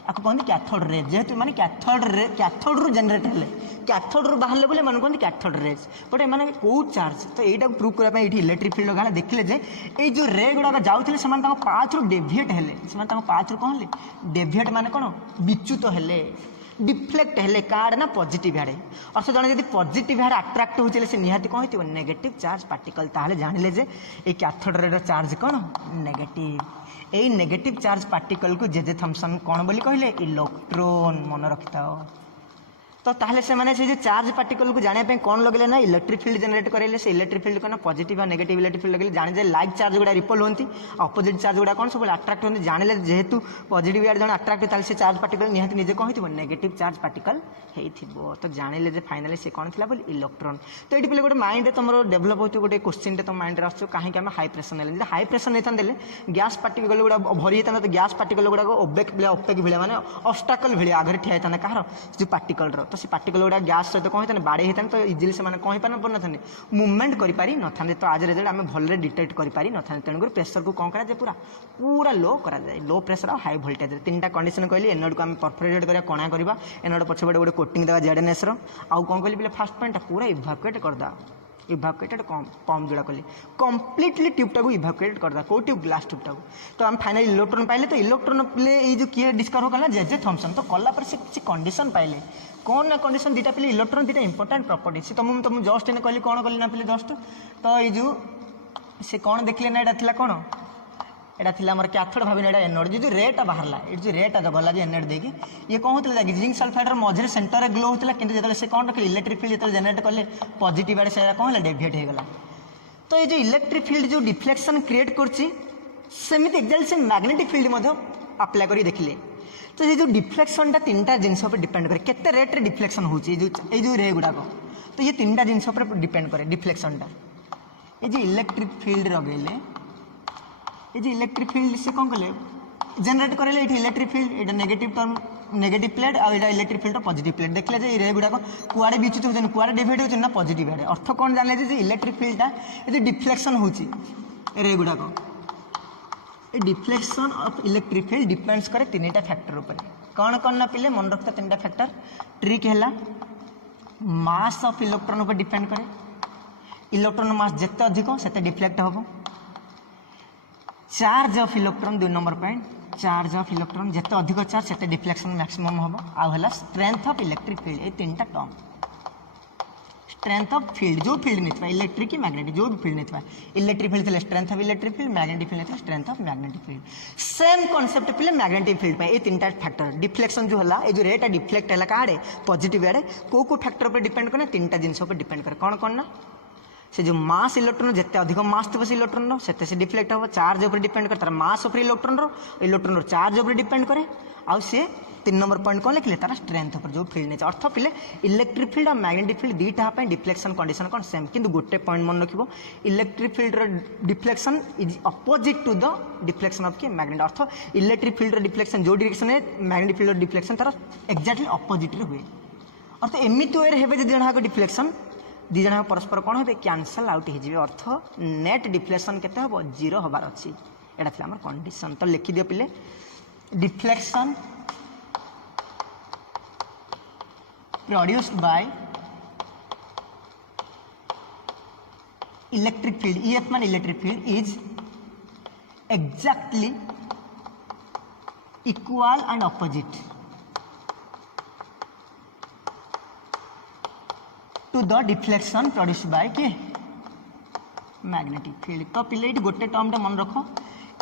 आपको कहंदी कैथोड रेज जेत माने कैथोड रु जनरेट हेले कैथोड रु बाहरले बोले माने कहंदी कैथोड रेज बट माने को चार्ज तो एटा प्रूव करा पय एठी इलेक्ट्रिक फील्ड लगाला देखले जे ए जो रे गुडा जाउथिले समान ता पाथ रु डेविएट हेले समान ता पाथ रु कहले डेविएट माने कोन विच्युत हेले डिफ्लेक्ट हेले कार्ड ना पॉजिटिव आड़े अर्थ जने यदि पॉजिटिव आड़े अट्रैक्ट होचले से निहाती कोन हेतिबो नेगेटिव चार्ज पार्टिकल ताहले जानिले जे ए कैथोड रे चार्ज कोन नेगेटिव ए नेगेटिव चार्ज पार्टिकल को जे थॉमसन कोन बोली कहले इलेक्ट्रॉन मन रखिताओ तो ताहले से माने से जो चार्ज पार्टिकल को जाने पे कौन लगले ना इलेक्ट्रिक फील्ड जनरेट करेले से इलेक्ट्रिक फील्ड को ना पॉजिटिव और नेगेटिव इलेक्ट्रिक फील्ड लगले जाने जे लाइक चार्ज गुडा रिपल होंती ऑपोजिट चार्ज गुडा कौन सब अट्रैक्ट होंती जाने जेहेतु पॉजिटिव यार जण अट्रैक्ट ताले से चार्ज पार्टिकल निहाती निजे कोन हितबो नेगेटिव चार्ज पार्टिकल हेइथिबो तो जानिले जे फाइनली से कौन थिला बोली इलेक्ट्रॉन। तो एटी पले गोटे माइंड रे तमरो डेवलप होतो गोटे क्वेश्चन रे तम माइंड रे आछो काहे कि हम हाई प्रेशर नेले जे हाई प्रेशर नेतन देले गैस पार्टिकल गुडा भरी हेतन तो गैस पार्टिकल गुडा को ओपेक भिले माने ऑब्स्टैकल भिले आगे ठिया हेतन कहार जो पार्टिकल रो तो से पार्टिकल गुडा गैस सहित कौन होता बाड़े होता तो इजिली से कौन पार न मुवमेंट कर पारि न था तो आज रिजल्ट आम भले डिटेक्ट कर पारि न था तेणुक प्रेसर को कौन कराए पूरा पूरा लो करा जाए लो प्रेसर और हाई वोल्टेज तीन टा कंडीशन कहली एनोड को आम परफोरेट करा कणा करवा एनोड पछपटे गोटे कोटिंग देवा जेडएनएस आउ कौन कहली फास्ट पॉइंट पूरा इभाकुएट करदा इभाकुएटेड पंप जोड़ा कहली कम्प्लीटली ट्यूबटा को इभाकुएट करदा को ट्यूब ग्लास ट्यूबटा को तो आम फाइनल इलेक्ट्रॉन पाइले तो इलेक्ट्रॉन प्ले ये जो किए डिस्कवर कला जे थॉमसन तो कला पर से किसी कंडीशन पाइले कौन ना कंडीशन दीटा पे इलेक्ट्रॉन दीटा इंपोर्टेंट प्रॉपर्टी से तुम जस्ट इन कहली कौन कहली ना पे जस्ट तो ये जो से कौन देखले ना एटा थिला कौन एटा थिला हमर कैथोड भाबिन एटा एनोड जो रेटा बाहरला ए जो रेटा जो गला जे एनोड देकी ये कौन होतला जाकी जिंक सल्फाइड र मझरे सेंटर रे ग्लो होतला किंतु जेतले से कौन रखले इलेक्ट्रिक फील्ड जेतले जनरेट करले पॉजिटिव आड़े से कौन होला डेविएट हे गला तो ये जो इलेक्ट्रिक फील्ड जो डिफ्लेक्शन क्रिएट करछि सेमिति एक्जेक्टली से मैग्नेटिक फील्ड मध्य अप्लाई करी देखिले तो ये जो डिफ्लेक्शन टा तीनटा जिनस पर डिपेंड करे केते रेट रे डिफ्लेक्शन होची ए जो रे गुडा को तो ये तीनटा जिनस पर डिपेंड करे डिफ्लेक्शन टा ये जो इलेक्ट्रिक फील्ड रगेले ये जो इलेक्ट्रिक फील्ड से कौन कले जनरेट करेले ये इलेक्ट्रिक फील्ड एटा नेगेटिव टर्म नेगेटिव प्लेट और एटा इलेक्ट्रिक फील्ड पॉजिटिव प्लेट देखले जे रे गुडा को कुआडे विच्युत होजन कुआडे डेविएट होजन ना पॉजिटिव आड़े अर्थ कौन जानले जे इलेक्ट्रिक फील्ड टा ये जो डिफ्लेक्शन होची रे गुडा को deflection of electric field depends करे तीनटा फैक्टर ऊपर कौन कौन ना पिले मन रखता 3टा फैक्टर ट्रिक है मास ऑफ इलेक्ट्रॉन पर डिपेंड करे इलेक्ट्रॉन मास जिते अधिक से डिफ्लेक्ट हम charge of electron 2 number point charge of electron जिते अधिक चार्ज से डिफ्लेक्शन मैक्सिमम हम आउ स्ट्रेंथ ऑफ इलेक्ट्रिक फील्ड ये 3टा टर्म स्ट्रेंथ ऑफ फील्ड जो फील्ड नहीं था इलेक्ट्रिक की मैग्नेटिक जो भी फील्ड नहीं था इलेक्ट्रिक फील्ड थे strength of electric field magnetic field नहीं strength of magnetic field same concept पे मैग्नेटिक फील्ड ये 3टा फैक्टर डिफ्लेक्शन जो है ये जो रेट डिफ्लेक्ट है कड़े पॉजिटिव आड़े को फैक्टर पर डिपेंड करे 3टा जिनस पर डिपेंड करे कौन कौन ना से जो मास इलेक्ट्रॉन जिते अधिक मास थी से इलेक्ट्रॉन से डिफ्लेक्ट हम चार्ज उपर डिपेंड करे तार मास उपर इलेक्ट्रॉन चार्ज उपर डिपेंड करे आउ सी 3 नंबर पॉइंट कौन लिखले तार स्ट्रेंथ उपर जो फील्ड नहीं अर्थ पिले इलेक्ट्रिक फील्ड और मैग्नेटिक फील्ड दुईटा डिफ्लेक्शन कंडीशन कौन सेम किंतु गोटे पॉइंट मन रखिबो electric field deflection is opposite to the deflection of के मैग्नेट अर्थ इलेक्ट्रिक फील्ड डिफ्लेक्शन जो डायरेक्शन है मैग्नेटिक फील्ड डिफ्लेक्शन तार एक्जाक्टली अपोजिट रे हुए अर्थ एमिति वे हेबे जे जणा डिफ्लेक्शन दी जन परस्पर कौन हे कैंसल आउट हो अर्थ नेट डिफ्लेक्शन केते हम 0 हबार अच्छी एटा थी आम कंडीशन तो लिखि दियो पिले deflection produced by electric field EF मान electric field is exactly equal and opposite to the deflection produced by के मैग्नेटिक फील्ड तो पिले गोटे टर्म मन रख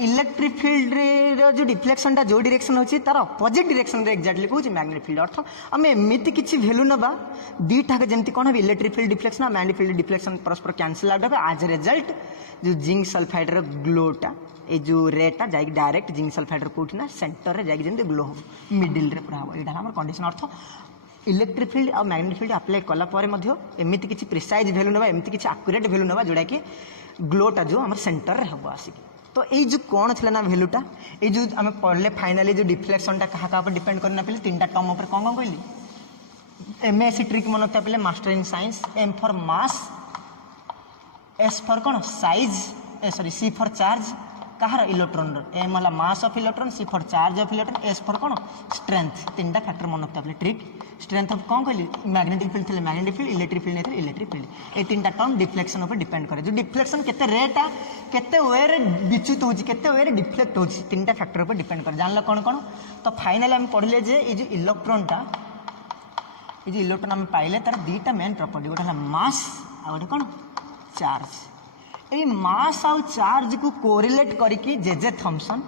इलेक्ट्रिक फील्ड रे जो डिफ्लेक्शन टा जो डायरेक्शन होची तार अपोजिट डायरेक्शन रे एक्जेक्टली कहूँ मैग्नेटिक फील्ड अर्थ आम एमती किसी भैल्यू नवा दीटा जमी कौन है इलेक्ट्रिक फील्ड डिफ्लेक्शन और मैग्नेटिक फील्ड डिफ्लेक्शन परस्पर कैंसल आउट है आज रिजल्ट जो जिंक सल्फाइड रो ग्लोटा ये जो रेटा जा डायरेक्ट जिंक सल्फाइड कौटी ना सेंटर रे जाकि ग्लो हो मिडिल रे पूरा हम यहाँ कंडीशन अर्थ इलेक्ट्रिक फील्ड और मैग्नेटिक फील्ड अप्लाई कलापर एमती किसी प्रिसाइज भैल्यू ना एमती किसी आक्यूरेट भैल्यू ना जोड़ा कि ग्लोटा जो आम सेंटर रे हम आसिक तो ये जो कौन थी ना भैल्यूटा ये जो आम पढ़ले फाइनाली जो डिफ्लेक्शन क्या डिपेंड करना पे 3टा टर्म पर कौन कहली एमएससी ट्रिक मन रखता पे master in science M for mass S for कौन size sorry C for charge कहार इलेक्ट्रॉन एम है mass of electron C for charge of electron S for कौन स्ट्रेंथ 3टा फैक्टर मन रखता पे ट्रिक स्ट्रेंथ ऑफ कौन कहली मैग्नेटिक फील्ड थे मैग्नेटिक फील्ड इलेक्ट्रिक फील्ड नहीं इलेक्ट्रिक फील्ड ये 3टा टर्म डिफ्लेक्शन पर डिपेंड करे जो डिफ्लेक्शन केते रेटा केते वे रे विच्युत होची केते वे रे डिफ्लेक्ट होची 3टा फैक्टर पर डिपेंड करे जानला कौन कौन तो फाइनली हम पढ़ले जे ये जो इलेक्ट्रॉनटा ये जो इलेक्ट्रॉन हम पाइले तार 2टा मेन प्रॉपर्टी गोटे है मास आ गोटे कौन चार्ज ये मास आउ चार्ज को कोरिलेट करके जे थॉमसन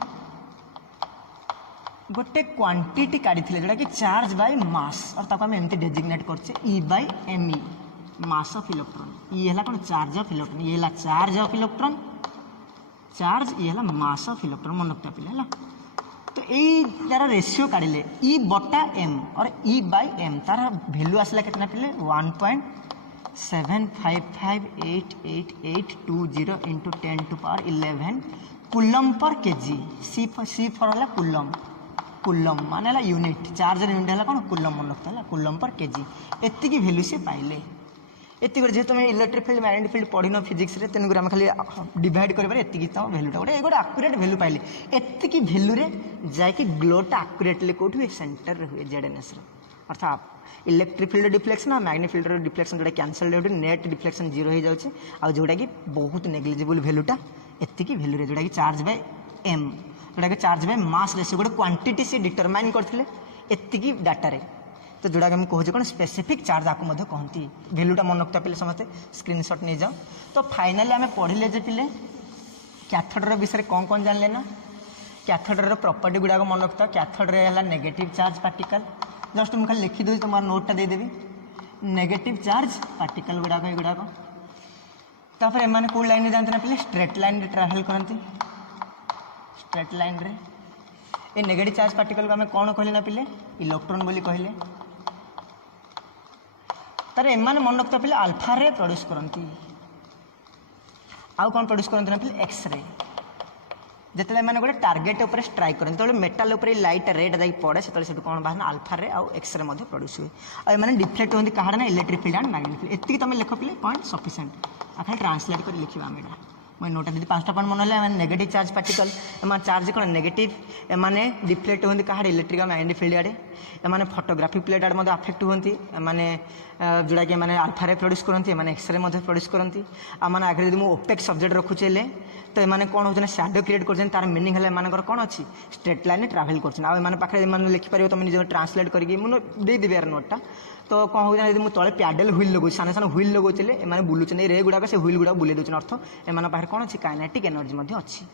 गोटे क्वांटिटी काढ़ी जोटा कि चार्ज बाय मास और ताको हम एमती डेजिग्नेट करछे E by ME mass of electron ये है कौन चार्ज ऑफ इलेक्ट्रॉन ये है चार्ज ऑफ इलेक्ट्रॉन चार्ज ये है मास ऑफ इलेक्ट्रॉन मन रखता पे है तो ये तार रेशियो काढ़ले E बटा M और E बाय M तार भैल्यू आसला कितना पे 1.75588820 into 10⁻11 coulomb per KG C for है कूलम माने यूनिट चार्ज यूनिट है कौन कूलम मन रखता है कूलम पर केजी एति भैल्यू से पाइले एति जेहतु तुम इलेक्ट्रिक फील्ड मैग्नेटिक फील्ड पढ़ी फिजिक्स रे तेणुक आम खाली डिवाइड कर भैल्यूटा गोटे गोटे आक्यूरेट भैल्यू पाइले एति भैल्यू रे जाकि ग्लोटा आक्यूरेटली कौट हुए सेंटर रे हुए जेडएनएस रे अर्थात इलेक्ट्रिक फील्ड डिफ्लेक्शन और मैग्नेटिक फील्ड डिफ्लेक्शन जोटा कैंसल नेट डिफ्लेक्शन 0 हो जाए जोटा कि बहुत नेग्लिजिबल भैल्यूटा एति भैल्यू रे जोटा कि चार्ज बाय M जोटा कि चार्ज बाय मास रेशियो गोटे क्वांटिटी से डिटरमाइन करथिले एति डाटा रे तो जोटा कि हम कहूँ कौन स्पेसिफिक चार्ज आपको कहती भैल्यूटा मन रखता पे समस्ते स्क्रीनशॉट नहीं जाओ तो फाइनाली आम पढ़ले जे पिले कैथोड विषय कौन कौन जानले ना कैथोड प्रॉपर्टी गुड़ाक मन रखता cathode ray negative charge particle just मुझे खाली लिखिदी तुम नोटा देदेवी नेगेटिव चार्ज पार्टिकल गुड़ाक युड़ाक तापर एम कौ लाइन में जानते ना पे स्ट्रेट लाइन रे ट्रावेल करती स्ट्रेट लाइन रे ये नेगेटिव चार्ज पार्टिकल को आम कौन कहले ना पिले इलेक्ट्रॉन बोली कहले तार एम मन रखता पे अल्फा रे प्रोड्यूस करती आउ कौन प्रोड्यूस करते ना पे एक्सरे जिते मैंने गोटे टार्गेट उपर स्ट्राइक करते तो मेटाल उपर लाइट रेड जाकि पड़े से कौन बाहर अल्फा रे आउ एक्सरे प्रोड्यूस हुए और मैंने डिफ्लेक्ट होती कहार ना electric field and magnetic field एति तुम लिख पे पॉइंट सफिशिएंट खाली ट्रांसलेट कर लिखा आम यहाँ मैं नोटा दीदी 5टा पॉइंट मन है नेगेटिव चार्ज पार्टिकल एम चार्ज कौन नेगेटिव एमाने डिफ्लेक्ट होती कहाँ इलेक्ट्रिकल मैग्नेटिक फील्ड आड़े एमाने फोटोग्राफी प्लेट आड़े अफेक्ट होती एमाने जोड़ा कि मैंने अल्फा रे प्रोड्यूस करती एमाने एक्सरे प्रोड्यूस करती आम आगे जब मुझे ओपेक सब्जेक्ट रखुचे तो एमाने कौन होना शैडो क्रिएट कर तार मीनिंग है एमानकर कौन अच्छी स्ट्रेट लाइन ट्रावेल कर पाखे लिखिपर तुम निज ट्रांसलेट करके मुझे यार नोटा तो कौन हो मुझे तले पैडल व्हील लगो सान सान व्हील लगोले एम बुलून रे गुड़ाक से व्हील गुड़ा बुले दूसरे अर्थ एम पाखे कौन अच्छी काइनेटिक एनर्जी अच्छी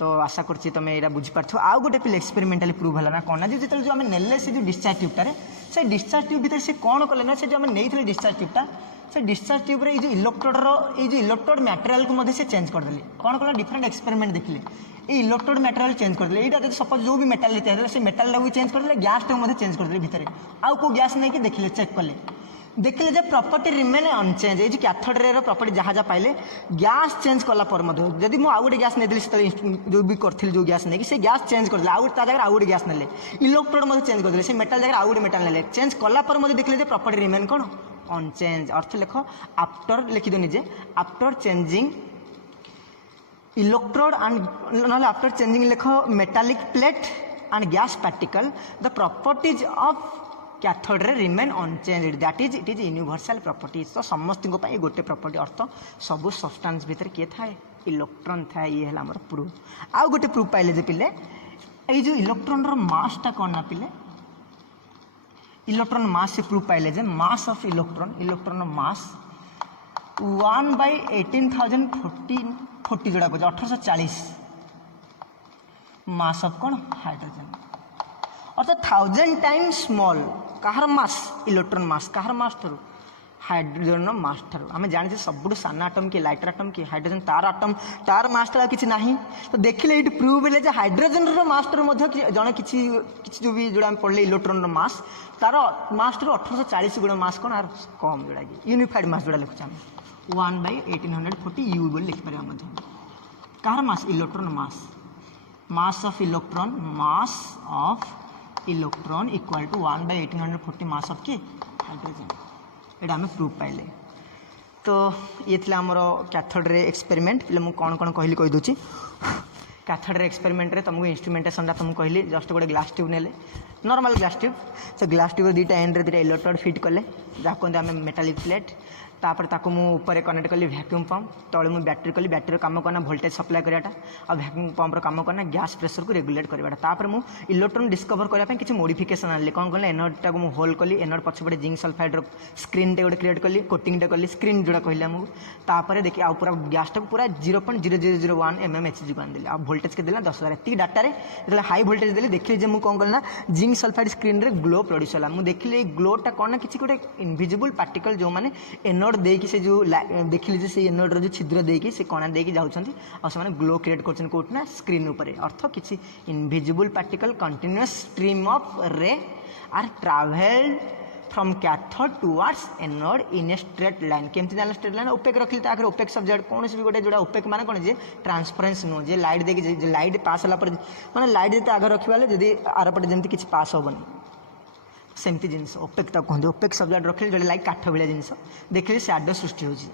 तो आशा करछि तुम यहाँ बुझीपार आउ गोटे पिले एक्सपेरिमेंटाली प्रूव है ना कौन ना जो जो आम नेले से जो डिस्चार्ज ट्यूबटारे से डिस्चार्ज ट्यूब भीतर से कौन कले ना से जो आम नहीं डिस्चार्ज ट्यूबटा से डिस्चार्ज ट्यूब्रे ये इलेक्ट्रोड मटेरियल को से चेंज करदे कौन कला डिफरेंट एक्सपेरिमेंट देखिले ये इलेक्ट्रोड मटेरियल चेंज करदे यहाँ सपोज जो भी मेटाल लेते हैं से मेटाल भी चेंज करदे गैस टाइम चेंज करदे भितर आउ को गैस नहीं कि देखिले चेक कले देखिले जे प्रॉपर्टी रिमेन अनचेंज ये कैथोड रे प्रॉपर्टी जहाँ जहाँ पाइले गैस चेंज कला जदि मुझे आउ गोटे गैस नहीं जो भी करी जो गैस नहीं से गैस चेंज करदे आउ जगह आउ गोटे गैस ने इलेक्ट्रोड चेंज करदे से मेटाल जगह आउ गोटे मेटाल ने चेंज कला देखिले प्रॉपर्टी रिमेन कौन अनचेंज अर्थ लेख आफ्टर लिखिद निजे आफ्टर चेंजिंग इलेक्ट्रोड एंड ना आफ्टर चेंजिंग लेख metallic plate and gas particle the properties of cathode ray remain unchanged that is it is universal properties तो समस्त गोटे प्रॉपर्टी अर्थ सबू सब्सटेंस भीतर किए थाए इलेक्ट्रॉन थाए ये है आमर प्रूफ आउ गोटे प्रूफ पाइले जे पिले ये जो इलेक्ट्रॉन रो मासटा कौन ना पिले इलेक्ट्रॉन मास से प्रूफ पाइले जे मास ऑफ इलेक्ट्रॉन मास 1/18,040 जोड़ा कह 1840 मास ऑफ कौन हाइड्रोजन अर्थात 1000 टाइम्स स्मॉल कहार मास इलेक्ट्रॉन मास कहार मास ठारू हाइड्रोजन मास ठारू आम जाने सब सान आटम किए लाइटर आटम किए हाइड्रोजन तार आटम तार मास टा किसी ना तो देखिले ये प्रूव है हाइड्रोजन मास जड़े किसी जो भी जोड़ा पढ़ले इलेक्ट्रॉन मास तार मास 1840 गुण मास कौन आर कम जोड़ा कि यूनिफाइड मास जोड़ा लिखुचे 1/1840 यू बोल लिखिपर कहार mass electron mass of electron equal to 1/1840 mass of के हाइड्रोजन ये आम प्रूफ पाइले तो ये थी आमर कैथोड रे एक्सपेरिमेंट पे मुझे कौन कौन कहली कहीदे कैथोड रे एक्सपेरिमेंट रे तुमको इंस्ट्रुमेंटेशन तुमको कहली जस्ट गोटे ग्लास ट्यूब ने नॉर्मल ग्लास ट्यूब से ग्लास ट्यूब दुईटा एंड दुईटा इलेक्ट्रोड फिट कले जहाँ कहते आम मेटालिक प्लेट तापर ताको मु ऊपर कनेक्ट कली वैक्यूम पंप तले मुझे बैटेरी कली बैटेरी काम करना वोल्टेज सप्लाई कराटा और वैक्यूम पंपर काम करना गैस प्रेशर को रेगुलेट कराटा तापर मु इलेक्ट्रॉन डिस्कवर करने किसी मोडिफिकेशन आनी कौन कल एनोड को होल कली एनोड पछपटे जिंक सल्फाइड स्क्रीन टे गोटे क्रिएट कली कोटिंग कली स्क्रीन जोड़ा कहले आमको तापर देखिए आउ पूरा गैस टाक पूरा 0.0001 mm Hg को आनी आ वोल्टेज के देला 10,000 एति डाटा जो हाई वोल्टेज देले देखिए जे मु कौन कल ना जिंक सल्फाइड स्क्रीन रे ग्लो प्रोड्यूस होला मु देखिले ग्लोटा कौन ना किसी गोटे इनविजिबल पार्टिकल जो माने एनोड देकी से जो देखिले से एनोड रो जो छिद्र देकी से कणा देकी जाउछंती और से माने ग्लो क्रिएट करछन कोट ना स्क्रीन ऊपर अर्थ किसी invisible particle continuous stream of ray are travelled from cathode towards anode in a straight line केमती जान स्ट्रेट लाइन ओपेक रखिले ताकर ओपेक सब्जेक्ट कौन से भी गोटे जोड़ा ओपेक माने कोन जे ट्रांसपेरेंस नो जे लाइट देकी जे लाइट पास होला पर माने लाइट देते आगे रखिबाले जदी आरपटे जेमती किछि पास होबनी सेमती जिनस ओपेक तक कहते ओपेक सब्जेक्ट रखिले जो लाइक काठ भाया जिनस देखिए सैडो सृष्टि होची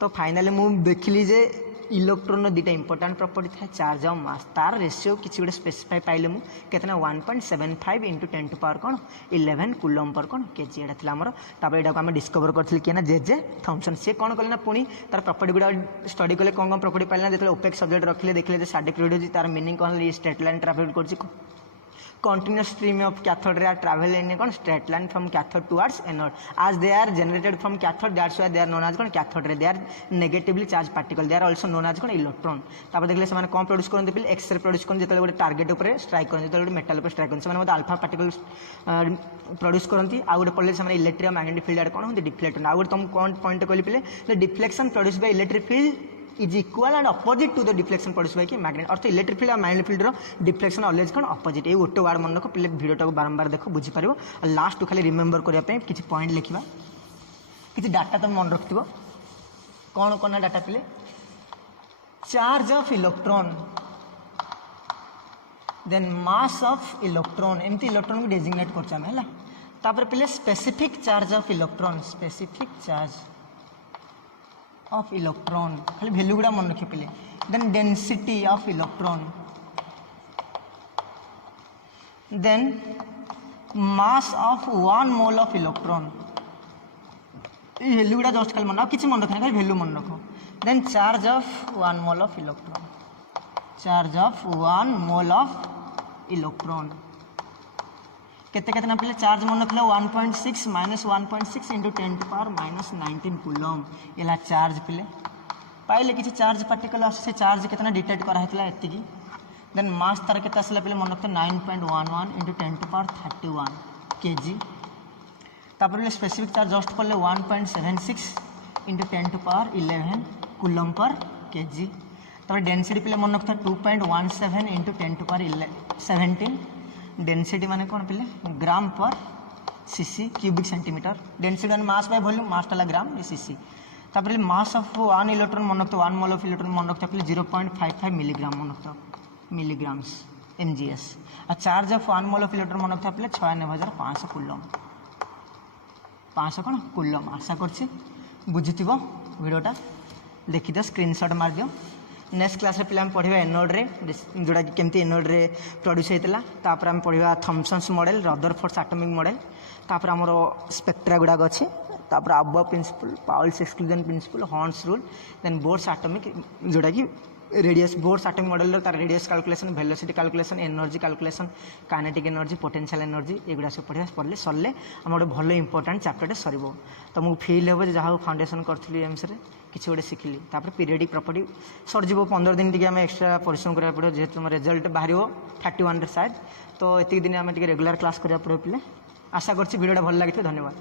तो फाइनाली मुझे देखिली जे इलेक्ट्रॉन दुईटा इंपोर्टाट प्रॉपर्टी था चार्ज और मास तार रेशियो किसी गोटे स्पेसिफाई पाइले मुझे केतना 1.75 इंटू 10 टू पावर कौन 11 कूलम पर कौन केजी एटा थिला हमर तापर एटा को हम डिस्कवर करथिल किना जे थॉमसन से कौन कले ना पुणी तार प्रॉपर्टी गुड़ा स्टडी कले कौन कौन प्रॉपर्टी पाइले जो ओपेक सब्जेक्ट रखिले देखिले साडे क्रिएट होची तार मीनिंग कौन स्ट्रेट लाइन ट्रैवल करची continuous stream of cathode ray are travel in a straight line from cathode towards anode as they are generated from cathode that's why they are known as cathode ray they are negatively charged particle they are also known as electron तापर देखले से माने कौन produce करन दिपिल x-ray produce करन जेतले गोटे target ऊपर strike करन जेतले गोटे metal ऊपर strike करन से माने मते अल्फा पार्टिकल प्रोड्यूस करंती आ गोटे पड़ले से माने इलेक्ट्रिक मैग्नेटिक फील्ड आड कोन होंदी डिफ्लेक्ट आ गोटे तुम कौन पॉइंट कहली पिले the deflection produced by electric field is equal and opposite to the deflection produced by magnet earth electric field और मैग्नेटिक फील्ड रो डिफ्लेक्शन ऑलवेज कौन ऑपोजिट ये गोटे वर्ड मन रखो पिले वीडियो टाको बारंबार देखो बुझी पारिबो और लास्ट खाली रिमेंबर करिया पे किछि पॉइंट लिखिबा किछि डाटा तुम मन रखथिबो कौन कौन डाटा पिले charge of electron then mass of electron एमती इलेक्ट्रॉन को डेजिग्नेट करछ हम हैला तापर पिले specific charge of electron specific charge of electron खाली वैल्यू गुड़ा मन रखिए पहले then density of electron then mass of 1 mole of electron ये वैल्यू गुड़ा जस्ट खाली मन किसी मन रखना खाली वैल्यू मन रखो then charge of 1 mole of electron charge of 1 mole of electron केते केतना पहले चार्ज मन रखले 1.6 minus 1.6 into 10 to power minus 19 coulomb एला चार्ज पहले पाइले किसी चार्ज पार्टिकल से चार्ज कितना डिटेक्ट करा हेतला एति की देन मास तार केते असला पहले मन रखते 9.11 इंटू 10 टू पावर 31 केजी तापर स्पेसिफिक चार्ज जस्ट पड़ले 1.76 into 10 to power 11 coulomb per KG तापर डेंसिटी पहले मन रखता 2.17 इंटू 10 टू पावर 17 डेंसिटी माने कौन पहले ग्राम पर सीसी क्यूबिक सेंटीमीटर डेंसिटी माने मास बाय वॉल्यूम मास टाला ग्राम ये सीसी तापर मास ऑफ 1 इलेक्ट्रॉन मन रखता 1 मोल ऑफ इलेक्ट्रॉन मन रखता पहले 0.55 मिलीग्राम मन रखता मिलीग्राम्स mgs और charge of 1 mole of electron मन रखता पहले 96500 कूलम 500 कौन कूलम आशा करछि बुझिथिबो वीडियोटा देखि दियो स्क्रीनशॉट मार दियो नेक्स्ट क्लास पे आम पढ़ा एनोड रे जोड़ा कि केमती एनोड रे प्रोड्यूस होता तापर आम पढ़ा Thomson's model Rutherford's atomic model तापर आमर स्पेक्ट्रा गुड़ाक अच्छे तापर above principle Pauli's exclusion principle हॉर्न्स रूल देन बोर्स एटॉमिक जोड़ा कि रेडियस बोर्स एटॉमिक मॉडल तार radius calculation velocity calculation energy calculation kinetic energy potential energy एगुड़ा सब पढ़ा पढ़ले सरले आम गोटे भल इंपोर्टाट चैप्टर सर तुमको फील हे जहाँ फाउंडेशन करी एम्स किसी गोटे शिखिली तापर पीरियडिक प्रॉपर्टी सरज 15 दिन टी आम एक्सट्रा परिश्रम करा पड़ो जेहेतु तुम रिजल्ट बाहर 31 शायद तो ये दिन आम रेगुलर क्लास करा पड़ो पे आशा करछि वीडियोटा भल लगी धन्यवाद।